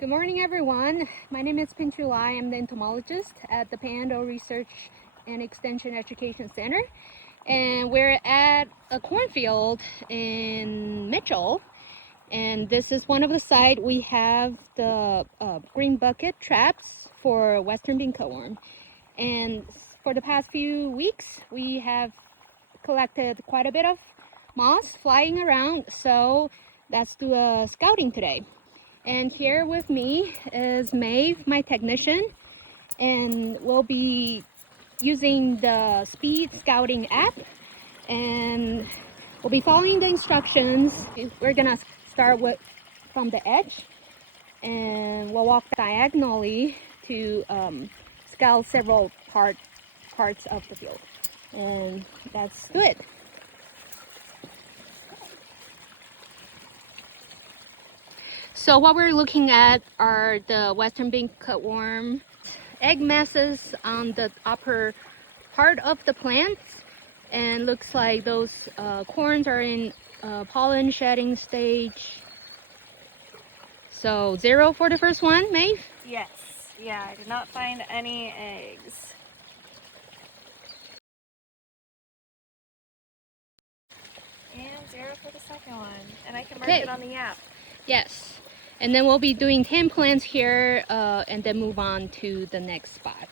Good morning, everyone. My name is Pin-Chu Lai. I'm the entomologist at the Panhandle Research and Extension Education Center. And we're at a cornfield in Mitchell. And this is one of the sites we have the green bucket traps for Western bean cutworm. And for the past few weeks, we have collected quite a bit of moths flying around. So let's do a scouting today. And here with me is Maeve, my technician, and we'll be using the Speed Scouting app, and we'll be following the instructions. We're gonna start from the edge, and we'll walk diagonally to scout several parts of the field, and that's good. So what we're looking at are the Western bean cutworm egg masses on the upper part of the plants, and looks like those corns are in pollen shedding stage. So 0 for the first one, Maeve? Yes. Yeah, I did not find any eggs. And 0 for the second one. And I can mark it on the app. Yes. And then we'll be doing 10 plants here and then move on to the next spot.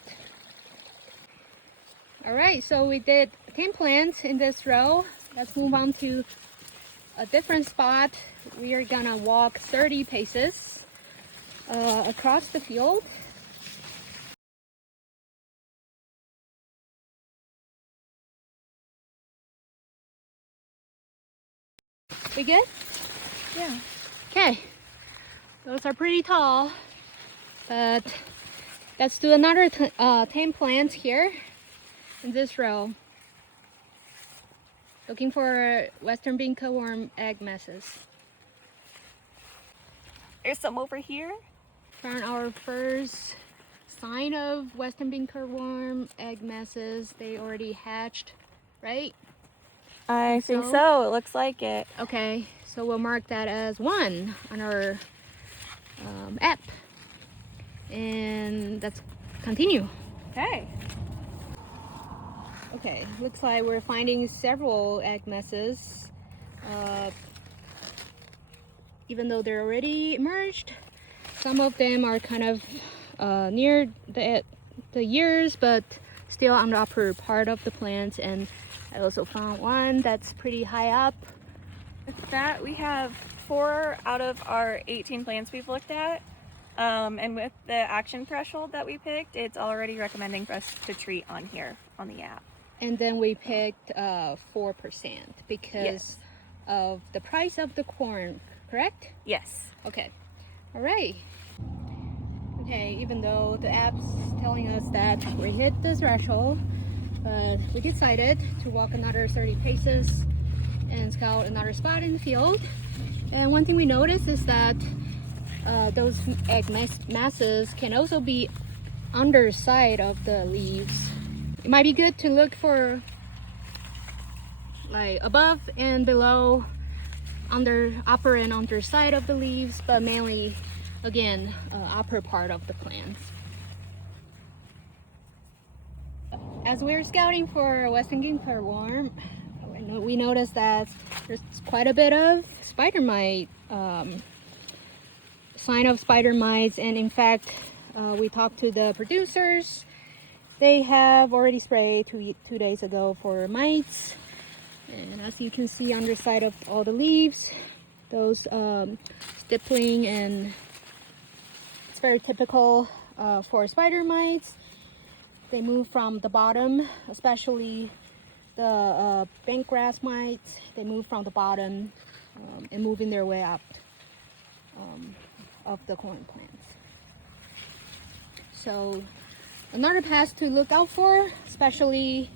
All right, so we did 10 plants in this row. Let's move on to a different spot. We are gonna walk 30 paces across the field. We good? Yeah. Okay. Those are pretty tall, but let's do another 10 plants here in this row. Looking for Western bean cutworm egg masses. There's some over here. Found our first sign of Western bean cutworm egg masses. They already hatched, right? I think so. It looks like it. Okay, so we'll mark that as 1 on our app. And let's continue. Okay. Okay, looks like we're finding several egg masses. Even though they're already emerged, some of them are kind of near the ears, but still on the upper part of the plants. And I also found one that's pretty high up. With that, we have 4 out of our 18 plants we've looked at. And with the action threshold that we picked, it's already recommending for us to treat on here on the app. And then we picked 4% because of the price of the corn, correct? Yes. Okay. All right. Okay, even though the app's telling us that we hit the threshold, but we decided to walk another 30 paces and scout another spot in the field. And one thing we noticed is that those egg masses can also be underside of the leaves. It might be good to look for like above and below, upper and underside of the leaves, but mainly again upper part of the plants. As we're scouting for Western bean cutworm, we noticed that there's quite a bit of spider mite, sign of spider mites, and in fact we talked to the producers. They have already sprayed 2 days ago for mites, and as you can see underside of all the leaves, those stippling, and it's very typical for spider mites. They move from the bottom, especially the bentgrass mites. They move from the bottom and moving their way up of the corn plants. So another pest to look out for, especially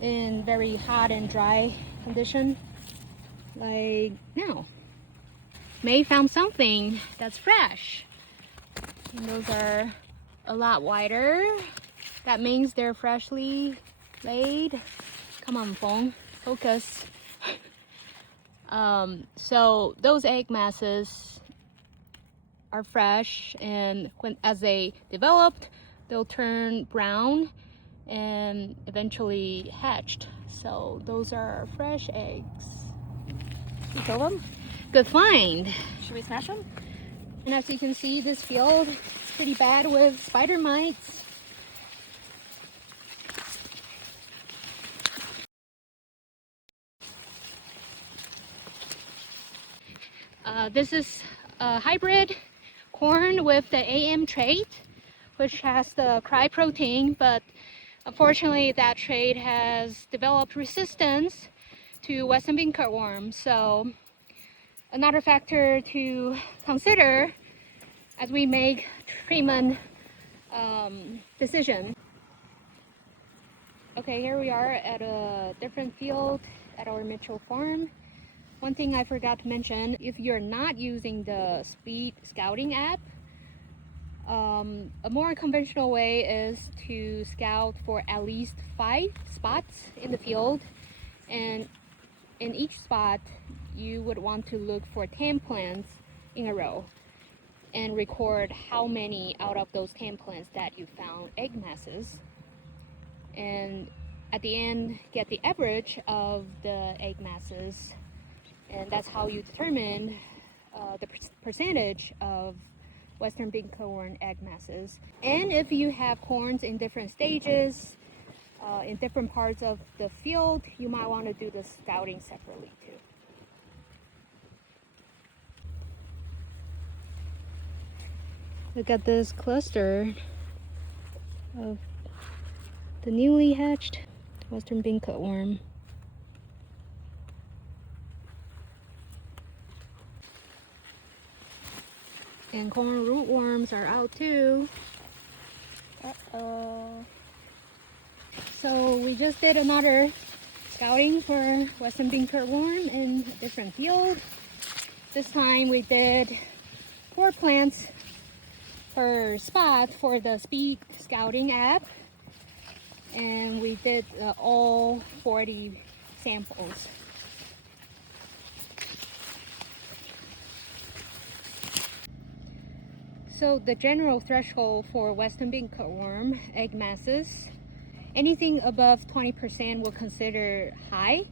in very hot and dry condition like now. May found something that's fresh, and those are a lot wider. That means they're freshly laid. Come on, phone, focus. So those egg masses are fresh, and as they developed, they'll turn brown and eventually hatched. So those are fresh eggs. You kill them? Good find. Should we smash them? And as you can see, this field is pretty bad with spider mites. This is a hybrid corn with the AM trait, which has the cry protein, but unfortunately that trait has developed resistance to Western bean cutworm. So another factor to consider as we make treatment decision. Okay, here we are at a different field at our Mitchell farm. One thing I forgot to mention, if you're not using the speed scouting app, a more conventional way is to scout for at least 5 spots in the field, and in each spot you would want to look for 10 plants in a row and record how many out of those 10 plants that you found egg masses, and at the end get the average of the egg masses, and that's how you determine the percentage of Western bean cutworm egg masses. And if you have corns in different stages, in different parts of the field, you might want to do the scouting separately too. Look at this cluster of the newly hatched Western bean cutworm. And corn rootworms are out too. Uh-oh. So we just did another scouting for Western bean cutworm in a different field. This time we did 4 plants per spot for the speed scouting app, and we did all 40 samples. So the general threshold for Western bean cutworm egg masses, anything above 20% we'll consider high,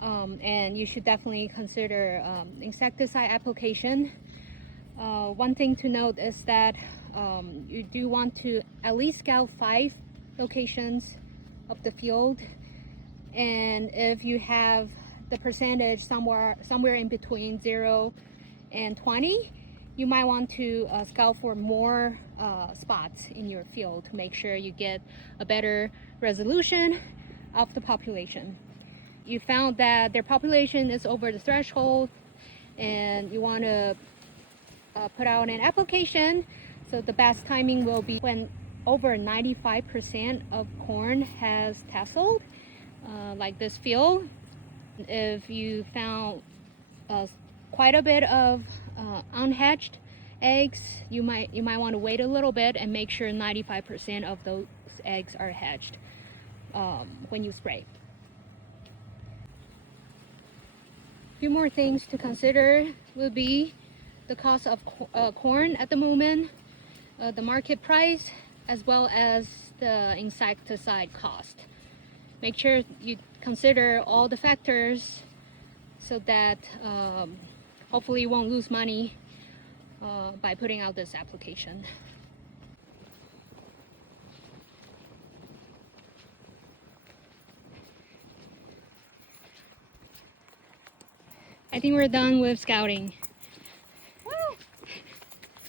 and you should definitely consider insecticide application. One thing to note is that you do want to at least scout 5 locations of the field, and if you have the percentage somewhere in between 0 and 20, you might want to scout for more spots in your field to make sure you get a better resolution of the population. You found that their population is over the threshold, and you want to put out an application. So the best timing will be when over 95% of corn has tasseled, like this field. If you found quite a bit of unhatched eggs, you might want to wait a little bit and make sure 95% of those eggs are hatched when you spray. A few more things to consider will be the cost of corn at the moment, the market price, as well as the insecticide cost. Make sure you consider all the factors so that hopefully you won't lose money by putting out this application. I think we're done with scouting.